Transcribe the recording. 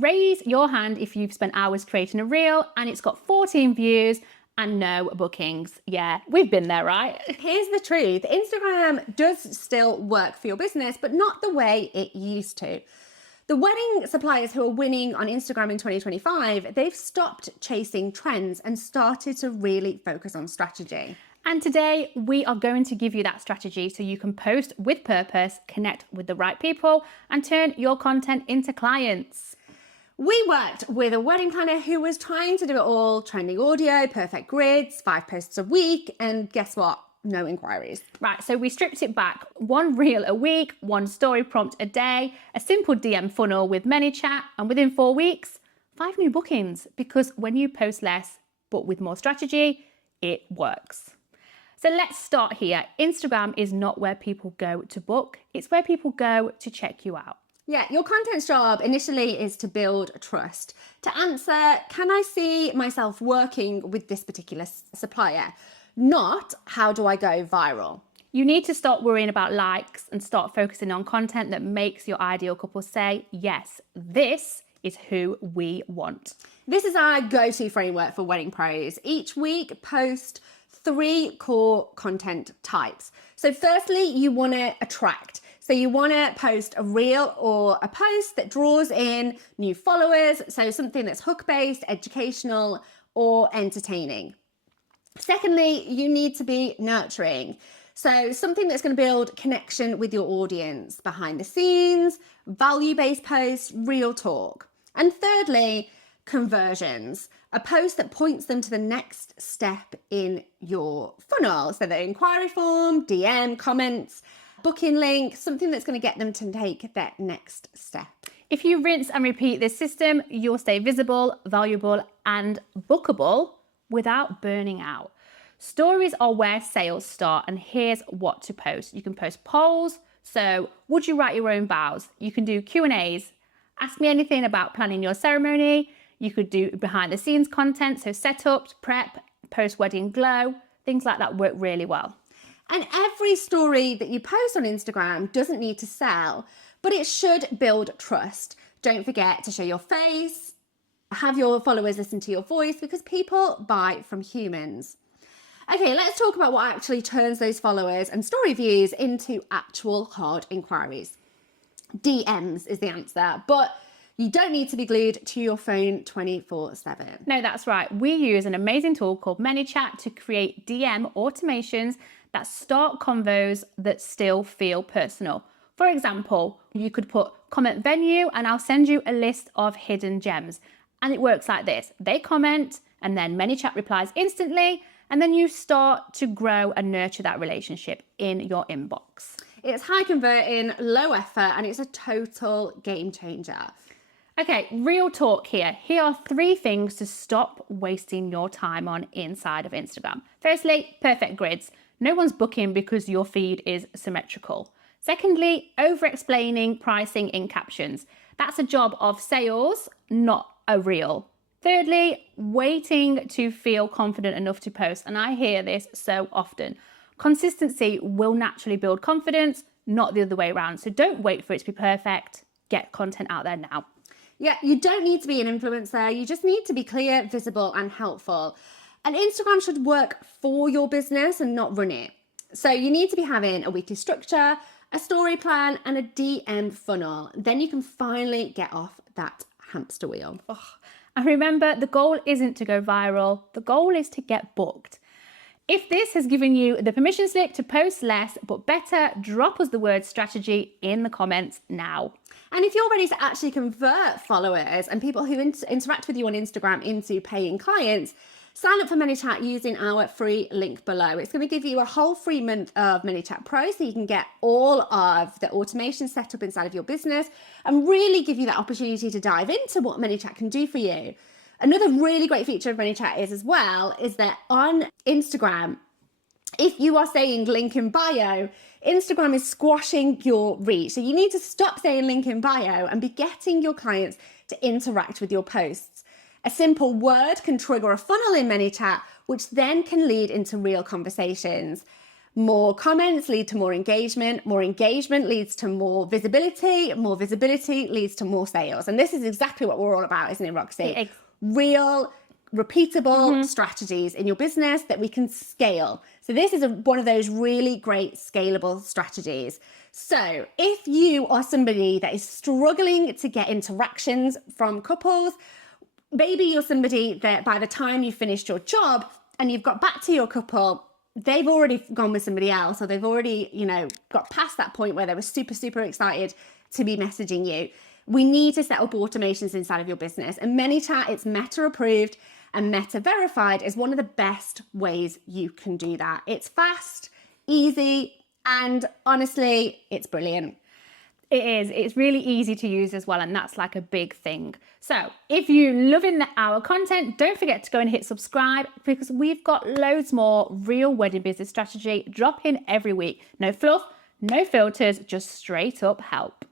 raise your hand if you've spent hours creating a reel and it's got 14 views and no bookings. Yeah, we've been there, right? Here's the truth. Instagram does still work for your business, but not the way it used to. The wedding suppliers who are winning on Instagram in 2025, they've stopped chasing trends and started to really focus on strategy. And today we are going to give you that strategy so you can post with purpose, connect with the right people, and turn your content into clients. We worked with a wedding planner who was trying to do it all: trending audio, perfect grids, 5 posts a week, and guess what? No inquiries. Right, so we stripped it back. 1 reel a week, 1 story prompt a day, a simple DM funnel with ManyChat, and within 4 weeks, 5 new bookings. Because when you post less, but with more strategy, it works. So let's start here. Instagram is not where people go to book. It's where people go to check you out. Yeah, your content's job initially is to build trust, to answer, can I see myself working with this particular supplier? Not, how do I go viral? You need to stop worrying about likes and start focusing on content that makes your ideal couple say, yes, this is who we want. This is our go-to framework for wedding pros. Each week, post 3 core content types. So firstly, you want to attract. So you want to post a reel or a post that draws in new followers. So something that's hook-based, educational, or entertaining. Secondly, you need to be nurturing. So something that's going to build connection with your audience, behind the scenes, value-based posts, real talk. And thirdly, conversions, a post that points them to the next step in your funnel. So the inquiry form, DM, comments, booking link, something that's going to get them to take that next step. If you rinse and repeat this system, you'll stay visible, valuable, and bookable without burning out. Stories are where sales start, and here's what to post. You can post polls. So would you write your own vows? You can do Q&As. Ask me anything about planning your ceremony. You could do behind the scenes content, so setups, prep, post-wedding glow, things like that work really well. And every story that you post on Instagram doesn't need to sell, but it should build trust. Don't forget to show your face, have your followers listen to your voice, because people buy from humans. Okay, let's talk about what actually turns those followers and story views into actual hard inquiries. DMs is the answer, but you don't need to be glued to your phone 24/7. No, that's right. We use an amazing tool called ManyChat to create DM automations that start convos that still feel personal. For example, you could put comment venue and I'll send you a list of hidden gems. And it works like this. They comment and then ManyChat replies instantly, and then you start to grow and nurture that relationship in your inbox. It's high converting, low effort, and it's a total game changer. Okay, real talk here. Here are 3 things to stop wasting your time on inside of Instagram. Firstly, perfect grids. No one's booking because your feed is symmetrical. Secondly, over-explaining pricing in captions. That's a job of sales, not a reel. Thirdly, waiting to feel confident enough to post. And I hear this so often. Consistency will naturally build confidence, not the other way around. So don't wait for it to be perfect. Get content out there now. Yeah, you don't need to be an influencer. You just need to be clear, visible, and helpful. And Instagram should work for your business and not run it. So you need to be having a weekly structure, a story plan, and a DM funnel. Then you can finally get off that hamster wheel. And remember, the goal isn't to go viral. The goal is to get booked. If this has given you the permission slip to post less but better, drop us the word strategy in the comments now. And if you're ready to actually convert followers and people who interact with you on Instagram into paying clients, sign up for ManyChat using our free link below. It's going to give you a whole free month of ManyChat Pro so you can get all of the automation set up inside of your business and really give you that opportunity to dive into what ManyChat can do for you. Another really great feature of ManyChat is that on Instagram, if you are saying link in bio, Instagram is squashing your reach. So you need to stop saying link in bio and be getting your clients to interact with your posts. A simple word can trigger a funnel in ManyChat, which then can lead into real conversations. More comments lead to more engagement leads to more visibility leads to more sales. And this is exactly what we're all about, isn't it, Roxy? Real, repeatable strategies in your business that we can scale. So this is one of those really great scalable strategies. So if you are somebody that is struggling to get interactions from couples, maybe you're somebody that by the time you finished your job and you've got back to your couple, they've already gone with somebody else, or they've already, got past that point where they were super, super excited to be messaging you. We need to set up automations inside of your business. And ManyChat, it's Meta approved and Meta verified, is one of the best ways you can do that. It's fast, easy, and honestly, it's brilliant. It is. It's really easy to use as well, and that's like a big thing. So if you're loving our content, don't forget to go and hit subscribe, because we've got loads more real wedding business strategy dropping every week. No fluff, no filters, just straight up help.